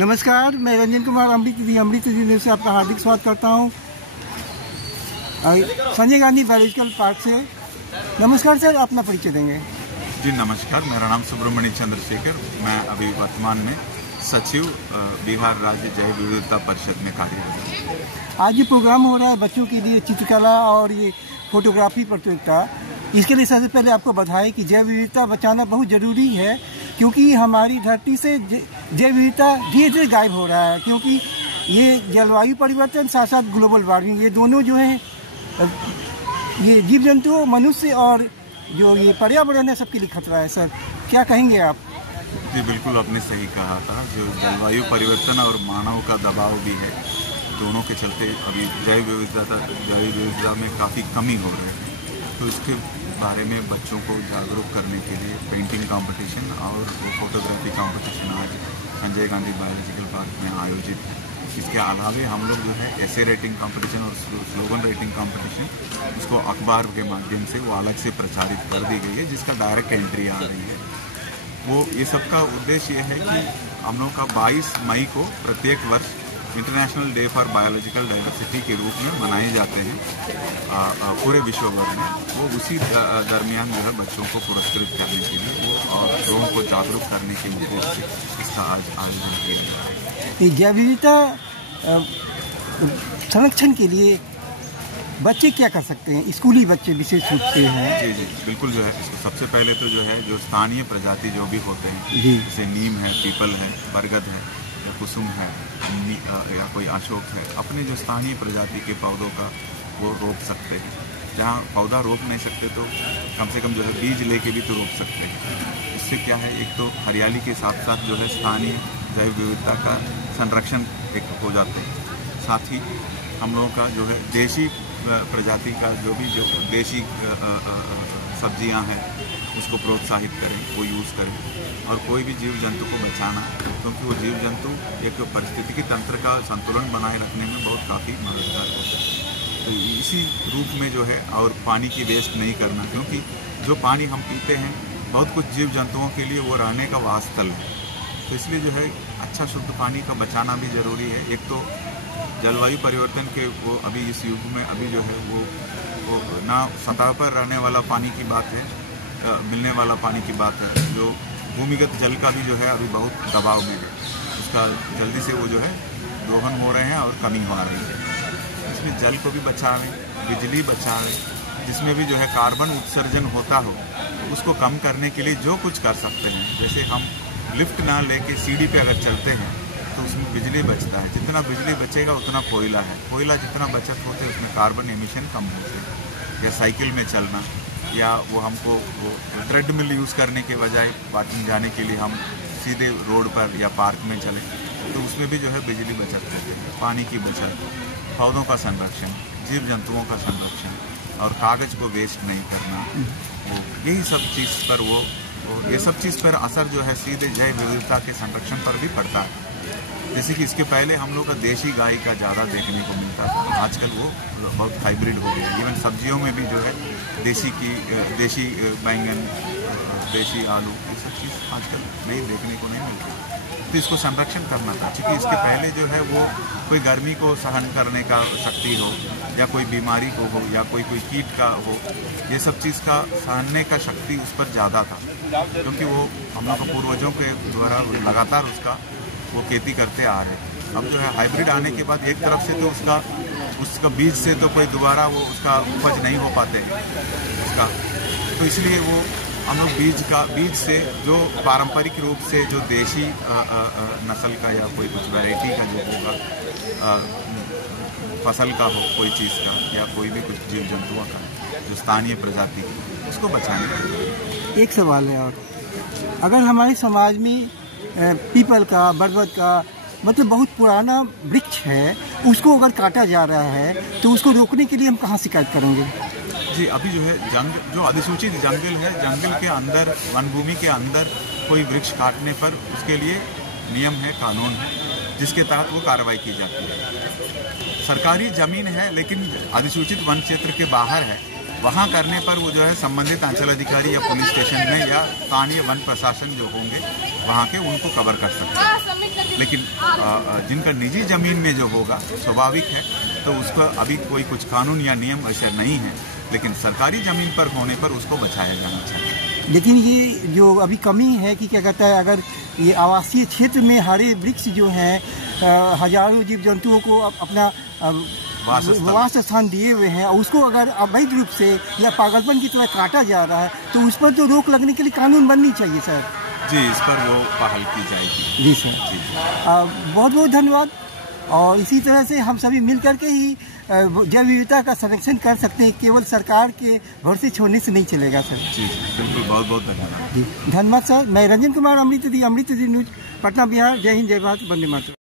नमस्कार, मैं रंजन कुमार अमृत न्यूज़ से आपका हार्दिक स्वागत करता हूं संजय गांधी बायोलॉजिकल पार्क से। नमस्कार सर, अपना परिचय देंगे। जी नमस्कार, मेरा नाम सुब्रमण्य चंद्रशेखर। मैं अभी वर्तमान में सचिव बिहार राज्य जैव विविधता परिषद में कार्यरत हूँ। आज ये प्रोग्राम हो रहा है बच्चों के लिए चित्रकला और ये फोटोग्राफी प्रतियोगिता। इसके लिए सबसे पहले आपको बधाई कि जैव विविधता बचाना बहुत ज़रूरी है, क्योंकि हमारी धरती से जैव विविधता धीरे धीरे गायब हो रहा है। क्योंकि ये जलवायु परिवर्तन साथ साथ ग्लोबल वार्मिंग, ये दोनों जो है ये जीव जंतु, मनुष्य और जो ये पर्यावरण है, सबके लिए खतरा है। सर क्या कहेंगे आप? जी बिल्कुल, आपने सही कहा था। जो जलवायु परिवर्तन और मानव का दबाव भी है, दोनों के चलते अभी जैव विविधता में काफ़ी कमी हो रही है। तो इसके बारे में बच्चों को जागरूक करने के लिए पेंटिंग कंपटीशन और फोटोग्राफी कंपटीशन आज संजय गांधी बायोलॉजिकल पार्क में आयोजित है। इसके अलावा हम लोग जो है ऐसे राइटिंग कंपटीशन और स्लोगन राइटिंग कंपटीशन, उसको अखबार के माध्यम से वो अलग से प्रचारित कर दी गई है, जिसका डायरेक्ट एंट्री आ रही है। वो ये सबका उद्देश्य ये है कि हम लोग का 22 मई को प्रत्येक वर्ष international day for biological diversity के रूप में मनाए जाते हैं पूरे विश्व भर में। वो उसी दरमियान जो है बच्चों को पुरस्कृत करने के लिए वो और लोगों को जागरूक करने के उद्देश्य से इसका आज आयोजन किया गया है। जैव विविधता संरक्षण के लिए बच्चे क्या कर सकते हैं? स्कूली बच्चे विशेष रूप से हैं। जी जी बिल्कुल, जो है सबसे पहले तो जो है जो स्थानीय प्रजाति जो भी होते हैं, जैसे नीम है, पीपल है, बरगद है, या कुसुम है, या कोई अशोक है, अपने जो स्थानीय प्रजाति के पौधों का वो रोप सकते हैं। जहाँ पौधा रोप नहीं सकते तो कम से कम जो है बीज लेके भी तो रोप सकते हैं। इससे क्या है, एक तो हरियाली के साथ साथ जो है स्थानीय जैव विविधता का संरक्षण एक हो जाते हैं। साथ ही हम लोगों का जो है देशी प्रजाति का जो देशी सब्जियां हैं उसको प्रोत्साहित करें, वो यूज़ करें। और कोई भी जीव जंतु को बचाना, क्योंकि वो जीव जंतु एक पारिस्थितिकी तंत्र का संतुलन बनाए रखने में बहुत काफ़ी मददगार होता है। तो इसी रूप में जो है, और पानी की वेस्ट नहीं करना, क्योंकि जो पानी हम पीते हैं बहुत कुछ जीव जंतुओं के लिए वो रहने का वासस्थल है। तो इसलिए जो है अच्छा शुद्ध पानी का बचाना भी ज़रूरी है। एक तो जलवायु परिवर्तन के वो अभी इस युग में अभी जो है वो ना सतह पर रहने वाला पानी की बात है, मिलने वाला पानी की बात है। जो भूमिगत जल का भी जो है अभी बहुत दबाव में है, उसका जल्दी से वो जो है दोहन हो रहे हैं और कमी हो रही है। इसमें जल को भी बचाएं, बिजली बचाएं, जिसमें भी जो है कार्बन उत्सर्जन होता हो उसको कम करने के लिए जो कुछ कर सकते हैं। जैसे हम लिफ्ट ना लेके सीढ़ी पे अगर चलते हैं तो उसमें बिजली बचता है। जितना बिजली बचेगा उतना कोयला है, कोयला जितना बचत होते हैं उसमें कार्बन एमिशन कम होते हैं। या साइकिल में चलना, या वो हमको वो ट्रेडमिल यूज़ करने के बजाय वॉकिंग जाने के लिए हम सीधे रोड पर या पार्क में चलें तो उसमें भी जो है बिजली बचत होती है। पानी की बचत, पौधों का संरक्षण, जीव जंतुओं का संरक्षण और कागज़ को वेस्ट नहीं करना, वो यही सब चीज़ पर ये सब चीज़ पर असर जो है सीधे जैव विविधता के संरक्षण पर भी पड़ता है। जैसे कि इसके पहले हम लोग का देशी गाय का ज़्यादा देखने को मिलता था, आजकल वो बहुत हाइब्रिड हो गया। इवन सब्जियों में भी जो है देशी बैंगन, देशी आलू, ये सब चीज़ आजकल नहीं देखने को नहीं मिलती। तो इसको संरक्षण करना था, क्योंकि इसके पहले जो है वो कोई गर्मी को सहन करने का शक्ति हो, या कोई बीमारी को हो, या कोई कीट का हो, ये सब चीज़ का सहने का शक्ति उस पर ज़्यादा था, क्योंकि वो हम लोग के पूर्वजों के द्वारा लगातार वो खेती करते आ रहे। अब जो है हाइब्रिड आने के बाद एक तरफ से तो उसका बीज से तो कोई दोबारा वो उसका उपज नहीं हो पाते उसका, तो इसलिए वो हम लोग बीज से जो पारंपरिक रूप से जो देशी नस्ल का या कोई कुछ वैरायटी का जो होगा, फसल का हो कोई चीज़ का, या कोई भी कुछ जीव जंतुओं का जो स्थानीय प्रजाति की, उसको बचाने। एक सवाल है, और अगर हमारे समाज में पीपल का, बरगद का मतलब बहुत पुराना वृक्ष है, उसको अगर काटा जा रहा है तो उसको रोकने के लिए हम कहाँ शिकायत करेंगे? जी अभी जो है जो अधिसूचित जंगल है, जंगल के अंदर, वन भूमि के अंदर कोई वृक्ष काटने पर उसके लिए नियम है, कानून है, जिसके तहत वो कार्रवाई की जाती है। सरकारी जमीन है लेकिन अधिसूचित वन क्षेत्र के बाहर है, वहाँ करने पर वो जो है संबंधित अंचल अधिकारी या पुलिस स्टेशन में या स्थानीय वन प्रशासन जो होंगे वहाँ के उनको कवर कर सकते हैं। लेकिन जिनका निजी ज़मीन में जो होगा स्वाभाविक है, तो उसका अभी कोई कुछ कानून या नियम ऐसा नहीं है, लेकिन सरकारी ज़मीन पर होने पर उसको बचाया जाना चाहिए। लेकिन ये जो अभी कमी है कि क्या कहता है, अगर ये आवासीय क्षेत्र में हरे वृक्ष जो हैं हजारों जीव जंतुओं को अपना वास स्थान दिए हुए हैं, उसको अगर अवैध रूप से या पागलपन की तरह काटा जा रहा है, तो उस पर तो रोक लगने के लिए कानून बननी चाहिए सर। जी, इस पर वो पहल की जाएगी। जी सर, बहुत बहुत धन्यवाद। और इसी तरह से हम सभी मिल करके ही जैव विविधता का संरक्षण कर सकते हैं, केवल सरकार के भरोसे छोड़ने से नहीं चलेगा सर। जी बिल्कुल, बहुत बहुत धन्यवाद। जी धन्यवाद सर। मैं रंजन कुमार, अमृत न्यूज, पटना बिहार। जय हिंद, जय भारत, वंदे मातरम।